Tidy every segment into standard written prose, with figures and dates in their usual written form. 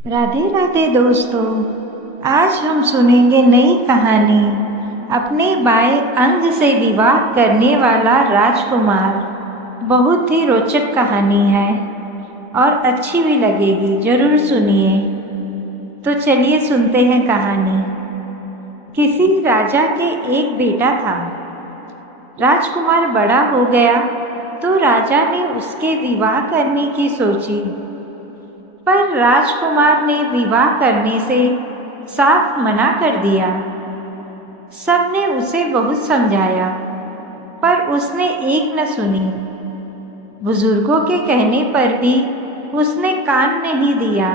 राधे राधे दोस्तों। आज हम सुनेंगे नई कहानी, अपने बाएं अंग से विवाह करने वाला राजकुमार। बहुत ही रोचक कहानी है और अच्छी भी लगेगी, जरूर सुनिए। तो चलिए सुनते हैं कहानी। किसी राजा के एक बेटा था। राजकुमार बड़ा हो गया तो राजा ने उसके विवाह करने की सोची, पर राजकुमार ने विवाह करने से साफ मना कर दिया। सबने उसे बहुत समझाया, पर उसने एक न सुनी। बुजुर्गों के कहने पर भी उसने कान नहीं दिया।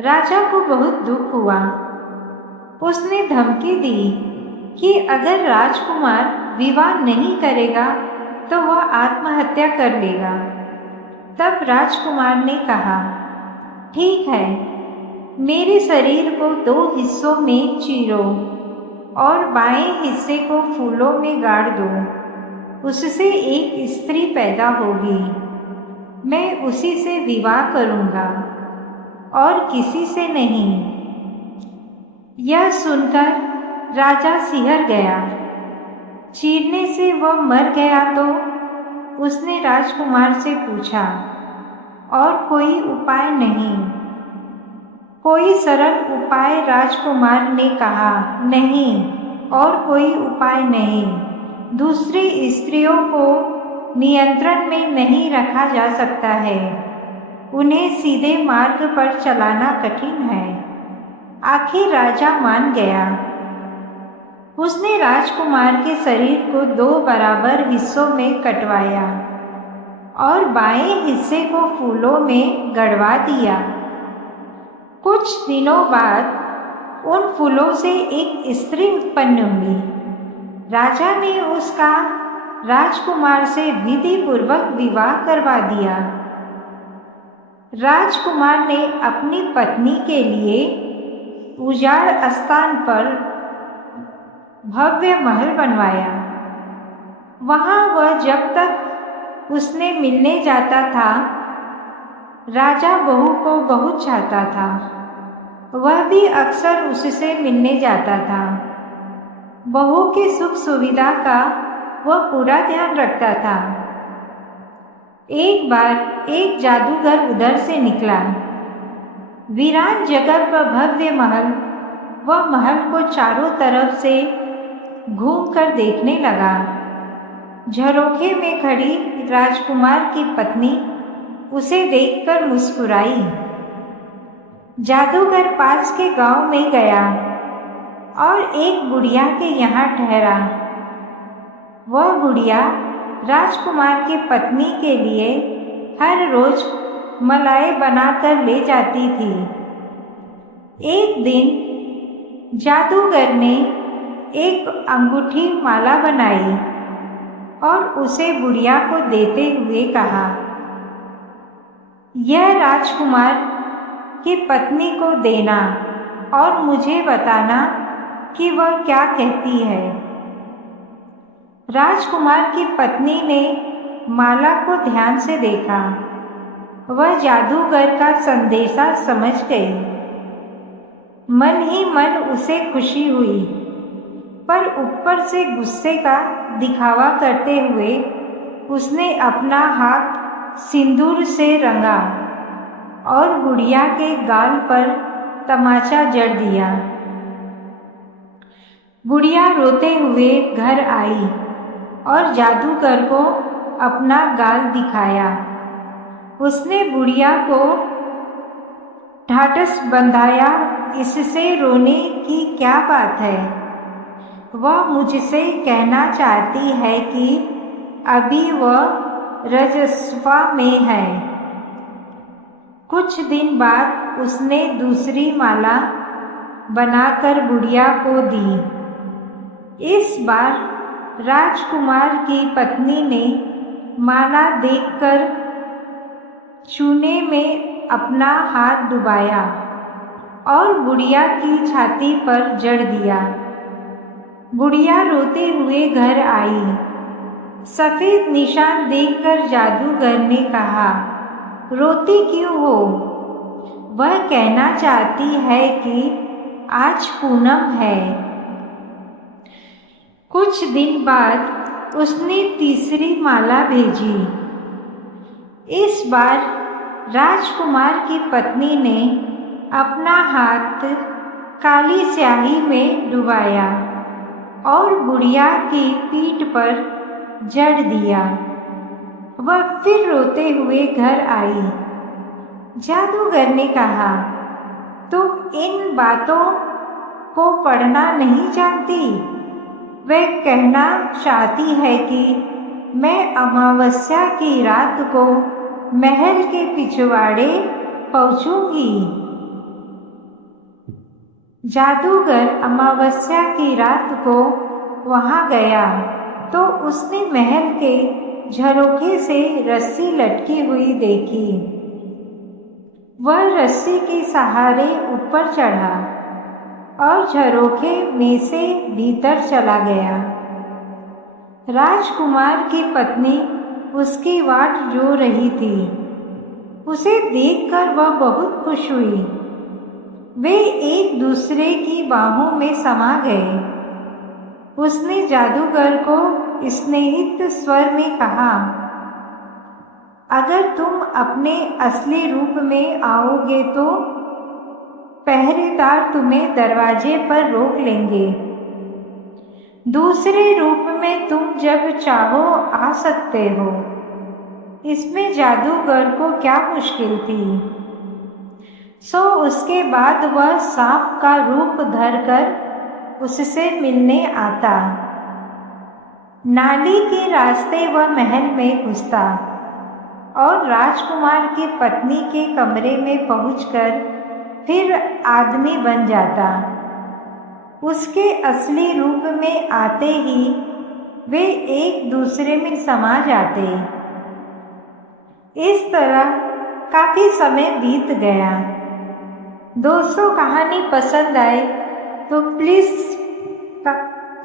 राजा को बहुत दुख हुआ। उसने धमकी दी कि अगर राजकुमार विवाह नहीं करेगा तो वह आत्महत्या कर लेगा। तब राजकुमार ने कहा, ठीक है, मेरे शरीर को 2 हिस्सों में चीरो और बाएं हिस्से को फूलों में गाड़ दो। उससे एक स्त्री पैदा होगी। मैं उसी से विवाह करूंगा और किसी से नहीं। यह सुनकर राजा सिहर गया। चीरने से वह मर गया तो उसने राजकुमार से पूछा, और कोई उपाय नहीं? कोई सरल उपाय? राजकुमार ने कहा, नहीं, और कोई उपाय नहीं। दूसरी स्त्रियों को नियंत्रण में नहीं रखा जा सकता है। उन्हें सीधे मार्ग पर चलाना कठिन है। आखिर राजा मान गया। उसने राजकुमार के शरीर को 2 बराबर हिस्सों में कटवाया और बाएं हिस्से को फूलों में गड़वा दिया। कुछ दिनों बाद उन फूलों से एक स्त्री उत्पन्न हुई। राजा ने उसका राजकुमार से विधि पूर्वक विवाह करवा दिया। राजकुमार ने अपनी पत्नी के लिए उजाड़ स्थान पर भव्य महल बनवाया। वहां वह जब तक उसने मिलने जाता था, राजा बहू को बहुत चाहता था। वह भी अक्सर उससे मिलने जाता था। बहू के सुख सुविधा का वह पूरा ध्यान रखता था। एक बार एक जादूगर उधर से निकला। वीरान जगह पर भव्य महल। वह महल को चारों तरफ से घूमकर देखने लगा। झरोखे में खड़ी राजकुमार की पत्नी उसे देखकर मुस्कुराई। जादूगर पास के गांव में गया और एक बुढ़िया के यहाँ ठहरा। वह बुढ़िया राजकुमार की पत्नी के लिए हर रोज मलाई बनाकर ले जाती थी। एक दिन जादूगर ने एक अंगूठी माला बनाई और उसे बुढ़िया को देते हुए कहा, यह राजकुमार की पत्नी को देना और मुझे बताना कि वह क्या कहती है। राजकुमार की पत्नी ने माला को ध्यान से देखा। वह जादूगर का संदेशा समझ गई। मन ही मन उसे खुशी हुई, पर ऊपर से गुस्से का दिखावा करते हुए उसने अपना हाथ सिंदूर से रंगा और बुढ़िया के गाल पर तमाचा जड़ दिया। बुढ़िया रोते हुए घर आई और जादूगर को अपना गाल दिखाया। उसने बुढ़िया को ढाढ़स बंधाया, इससे रोने की क्या बात है? वह मुझसे कहना चाहती है कि अभी वह रजस्वा में है। कुछ दिन बाद उसने दूसरी माला बनाकर बुढ़िया को दी। इस बार राजकुमार की पत्नी ने माला देखकर चूने में अपना हाथ डुबाया और बुढ़िया की छाती पर जड़ दिया। बुढ़िया रोते हुए घर आई। सफेद निशान देखकर जादूगर ने कहा, रोती क्यों हो? वह कहना चाहती है कि आज पूनम है। कुछ दिन बाद उसने तीसरी माला भेजी। इस बार राजकुमार की पत्नी ने अपना हाथ काली स्याही में डुबाया और गुड़िया की पीठ पर जड़ दिया। वह फिर रोते हुए घर आई। जादूगर ने कहा, तुम इन बातों को पढ़ना नहीं जानती। वह कहना चाहती है कि मैं अमावस्या की रात को महल के पिछवाड़े पहुंचूंगी। जादूगर अमावस्या की रात को वहां गया तो उसने महल के झरोखे से रस्सी लटकी हुई देखी। वह रस्सी के सहारे ऊपर चढ़ा और झरोखे में से भीतर चला गया। राजकुमार की पत्नी उसकी वाट जो रही थी। उसे देखकर वह बहुत खुश हुई। वे एक दूसरे की बाहों में समा गए। उसने जादूगर को स्नेहित स्वर में कहा, अगर तुम अपने असली रूप में आओगे तो पहरेदार तुम्हें दरवाजे पर रोक लेंगे। दूसरे रूप में तुम जब चाहो आ सकते हो। इसमें जादूगर को क्या मुश्किल थी। सो उसके बाद वह सांप का रूप धरकर उससे मिलने आता। नाली के रास्ते वह महल में घुसता और राजकुमार की पत्नी के कमरे में पहुंचकर फिर आदमी बन जाता। उसके असली रूप में आते ही वे एक दूसरे में समा जाते। इस तरह काफी समय बीत गया। दोस्तों, कहानी पसंद आए तो प्लीज़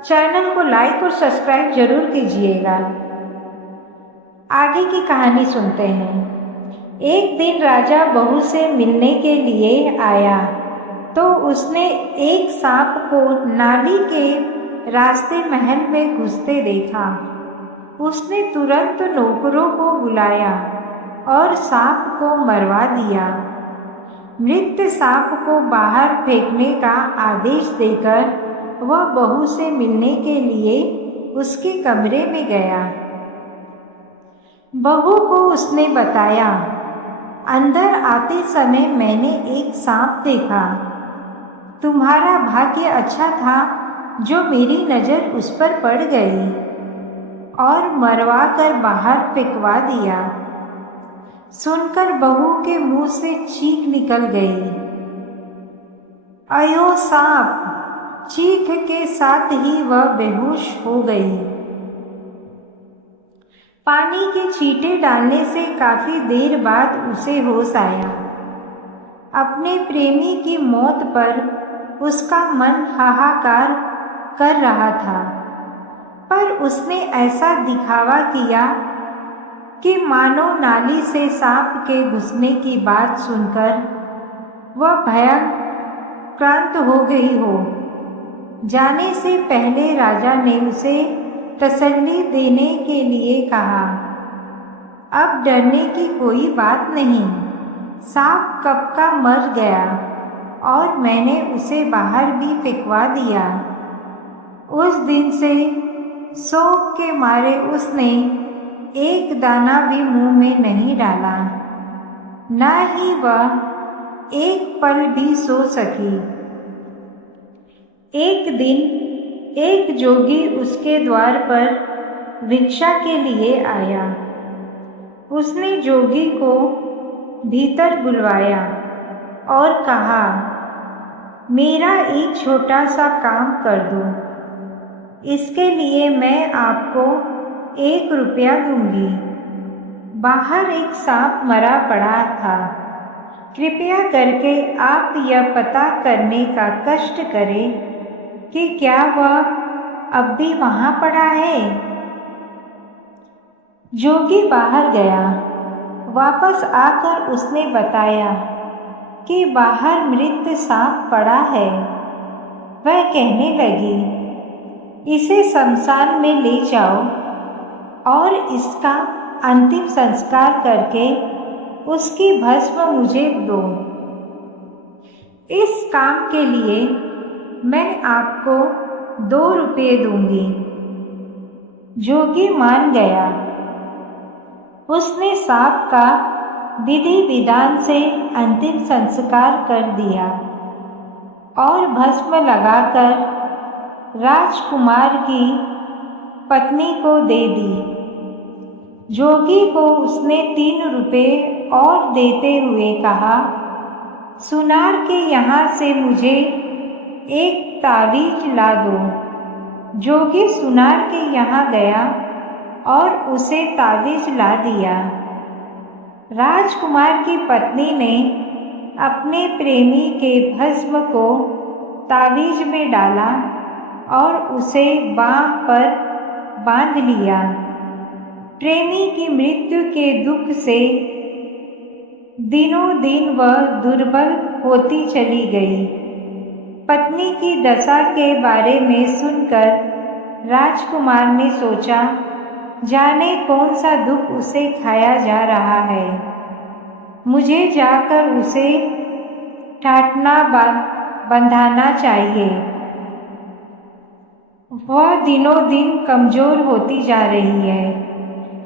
चैनल को लाइक और सब्सक्राइब जरूर कीजिएगा। आगे की कहानी सुनते हैं। एक दिन राजा बहू से मिलने के लिए आया तो उसने एक सांप को नाली के रास्ते महल में घुसते देखा। उसने तुरंत नौकरों को बुलाया और सांप को मरवा दिया। मृत सांप को बाहर फेंकने का आदेश देकर वह बहू से मिलने के लिए उसके कमरे में गया। बहू को उसने बताया, अंदर आते समय मैंने एक सांप देखा। तुम्हारा भाग्य अच्छा था जो मेरी नज़र उस पर पड़ गई और मरवा कर बाहर फेंकवा दिया। सुनकर बहू के मुंह से चीख निकल गई। अयो सांप! चीख के साथ ही वह बेहोश हो गई। पानी के छींटे डालने से काफी देर बाद उसे होश आया। अपने प्रेमी की मौत पर उसका मन हाहाकार कर रहा था, पर उसने ऐसा दिखावा किया कि मानो नाली से सांप के घुसने की बात सुनकर वह भयक्रांत हो गई हो। जाने से पहले राजा ने उसे तसल्ली देने के लिए कहा, अब डरने की कोई बात नहीं। सांप कब का मर गया और मैंने उसे बाहर भी फेंकवा दिया। उस दिन से शोक के मारे उसने एक दाना भी मुंह में नहीं डाला, न ही वह एक पल भी सो सकी। एक दिन एक जोगी उसके द्वार पर भिक्षा के लिए आया। उसने जोगी को भीतर बुलवाया और कहा, मेरा एक छोटा सा काम कर दो। इसके लिए मैं आपको 1 रुपया दूंगी। बाहर एक सांप मरा पड़ा था। कृपया करके आप यह पता करने का कष्ट करें कि क्या वह अब भी वहां पड़ा है। जोगी बाहर गया। वापस आकर उसने बताया, कि बाहर मृत सांप पड़ा है। वह कहने लगी, इसे शमशान में ले जाओ और इसका अंतिम संस्कार करके उसकी भस्म मुझे दो। इस काम के लिए मैं आपको 2 रुपये दूंगी। जोगी मान गया। उसने सांप का विधि विधान से अंतिम संस्कार कर दिया और भस्म लगाकर राजकुमार की पत्नी को दे दी। जोगी को उसने 3 रुपये और देते हुए कहा, सुनार के यहाँ से मुझे एक तावीज ला दो। जोगी सुनार के यहाँ गया और उसे तावीज ला दिया। राजकुमार की पत्नी ने अपने प्रेमी के भस्म को तावीज में डाला और उसे बाँह पर बांध लिया। प्रेमी की मृत्यु के दुख से दिनों दिन वह दुर्बल होती चली गई। पत्नी की दशा के बारे में सुनकर राजकुमार ने सोचा, जाने कौन सा दुख उसे खाया जा रहा है। मुझे जाकर उसे टाटना बंधाना चाहिए। वह दिनों दिन कमजोर होती जा रही है।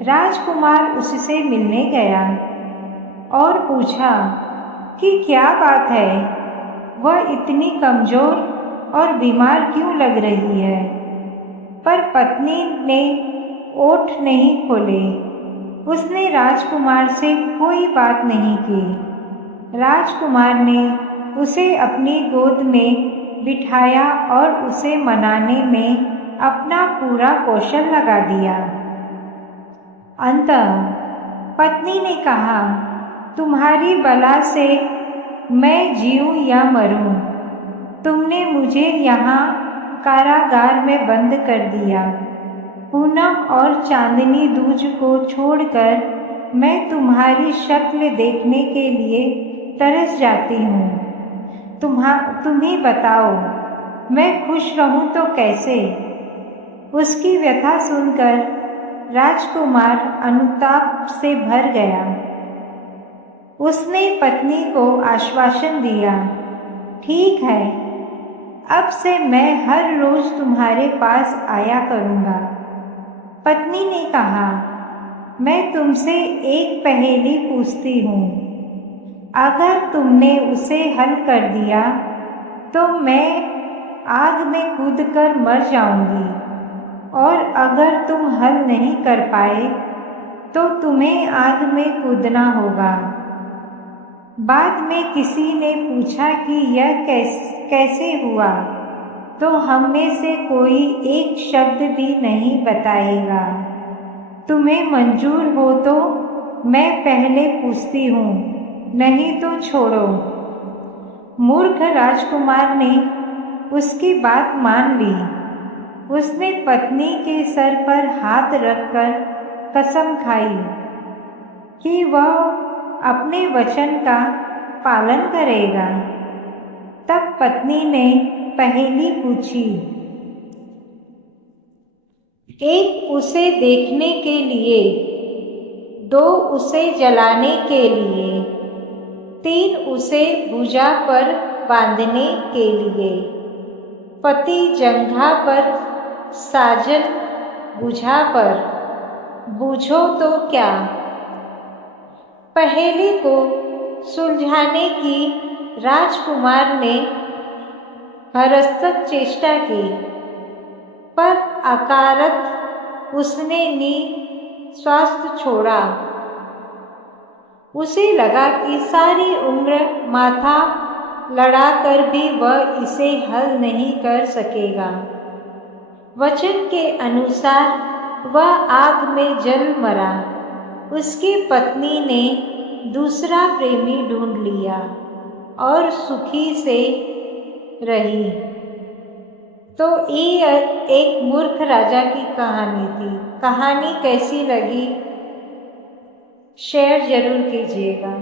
राजकुमार उससे मिलने गया और पूछा कि क्या बात है, वह इतनी कमजोर और बीमार क्यों लग रही है। पर पत्नी ने ओठ नहीं खोले। उसने राजकुमार से कोई बात नहीं की। राजकुमार ने उसे अपनी गोद में बिठाया और उसे मनाने में अपना पूरा कौशल लगा दिया। अंततः पत्नी ने कहा, तुम्हारी बला से मैं जीऊं या मरूं, तुमने मुझे यहाँ कारागार में बंद कर दिया। पूनम और चांदनी दूज को छोड़कर मैं तुम्हारी शक्ल देखने के लिए तरस जाती हूँ। तुम ही बताओ, मैं खुश रहूं तो कैसे। उसकी व्यथा सुनकर राजकुमार अनुताप से भर गया। उसने पत्नी को आश्वासन दिया, ठीक है, अब से मैं हर रोज तुम्हारे पास आया करूँगा। पत्नी ने कहा, मैं तुमसे एक पहेली पूछती हूँ। अगर तुमने उसे हल कर दिया तो मैं आग में कूदकर मर जाऊंगी, और अगर तुम हल नहीं कर पाए तो तुम्हें आग में कूदना होगा। बाद में किसी ने पूछा कि यह कैसे हुआ, तो हम में से कोई एक शब्द भी नहीं बताएगा। तुम्हें मंजूर हो तो मैं पहले पूछती हूँ, नहीं तो छोड़ो। मूर्ख राजकुमार ने उसकी बात मान ली। उसने पत्नी के सर पर हाथ रखकर कसम खाई कि वह अपने वचन का पालन करेगा। तब पत्नी ने पहेली पूछी, एक उसे देखने के लिए, 2 उसे जलाने के लिए, 3 उसे भुजा पर बांधने के लिए। पति जंघा पर, साजन भुजा पर, बूझो तो क्या। पहेली को सुलझाने की राजकुमार ने भरसक चेष्टा की, पर अकारत उसने स्वास्थ्य छोड़ा। उसे लगा कि सारी उम्र माथा लड़ाकर भी वह इसे हल नहीं कर सकेगा। वचन के अनुसार वह आग में जल मरा। उसकी पत्नी ने दूसरा प्रेमी ढूंढ लिया और सुखी से रही। तो ये एक मूर्ख राजा की कहानी थी। कहानी कैसी लगी शेयर जरूर कीजिएगा।